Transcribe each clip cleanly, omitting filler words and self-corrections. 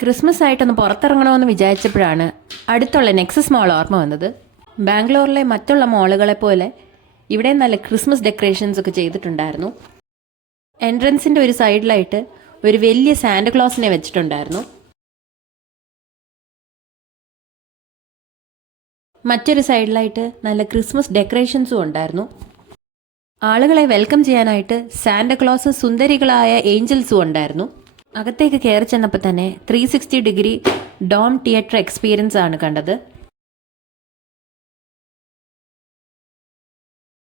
Christmas ആയിട്ടൊന്ന് പുറത്തിറങ്ങണമെന്ന് വിചാരിച്ചപ്പോഴാണ് അടുത്തുള്ള Nexus മോൾ ഓർമ്മ വന്നത്. ബാംഗ്ലൂരിലെ മറ്റുള്ള മോളുകളെ പോലെ ഇവിടെ നല്ല ക്രിസ്മസ് ഡെക്കറേഷൻസ് ഒക്കെ ചെയ്തിട്ടുണ്ടായിരുന്നു. എൻട്രൻസിൻ്റെ ഒരു സൈഡിലായിട്ട് ഒരു വലിയ സാന്റക്ലോസിനെ വെച്ചിട്ടുണ്ടായിരുന്നു. മറ്റൊരു സൈഡിലായിട്ട് നല്ല ക്രിസ്മസ് ഡെക്കറേഷൻസും ഉണ്ടായിരുന്നു. ആളുകളെ വെൽക്കം ചെയ്യാനായിട്ട് സാന്റക്ലോസ് സുന്ദരികളായ ഏഞ്ചൽസും ഉണ്ടായിരുന്നു. അകത്തേക്ക് കയറി ചെന്നപ്പോൾ തന്നെ 360 ഡിഗ്രി ഡോം തിയേറ്റർ എക്സ്പീരിയൻസ് ആണ് കണ്ടത്.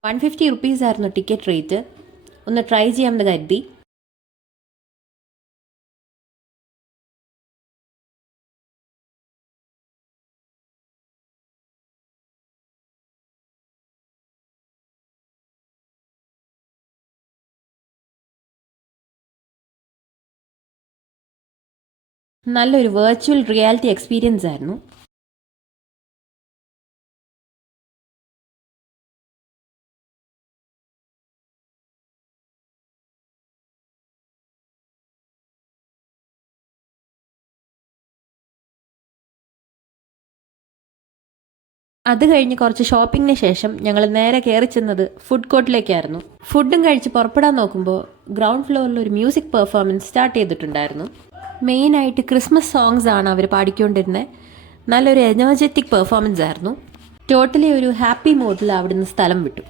150 റുപ്പീസ് ആയിരുന്നു ടിക്കറ്റ് റേറ്റ്. ഒന്ന് ട്രൈ ചെയ്യാമെന്ന് കരുതി. നല്ലൊരു വെർച്വൽ റിയാലിറ്റി എക്സ്പീരിയൻസ് ആയിരുന്നു. അത് കഴിഞ്ഞ് കുറച്ച് ഷോപ്പിങ്ങിന് ശേഷം ഞങ്ങൾ നേരെ കയറി ചെന്നത് ഫുഡ് കോർട്ടിലേക്കായിരുന്നു. ഫുഡും കഴിച്ച് പുറപ്പെടാൻ നോക്കുമ്പോൾ ഗ്രൗണ്ട് ഫ്ലോറിൽ ഒരു മ്യൂസിക് പെർഫോമൻസ് സ്റ്റാർട്ട് ചെയ്തിട്ടുണ്ടായിരുന്നു. മെയിനായിട്ട് ക്രിസ്മസ് സോങ്സ് ആണ് അവർ പാടിക്കൊണ്ടിരുന്നത്. നല്ലൊരു എനർജറ്റിക് പെർഫോമൻസ് ആയിരുന്നു. ടോട്ടലി ഒരു ഹാപ്പി മൂഡിൽ അവിടുന്ന് സ്ഥലം വിട്ടു.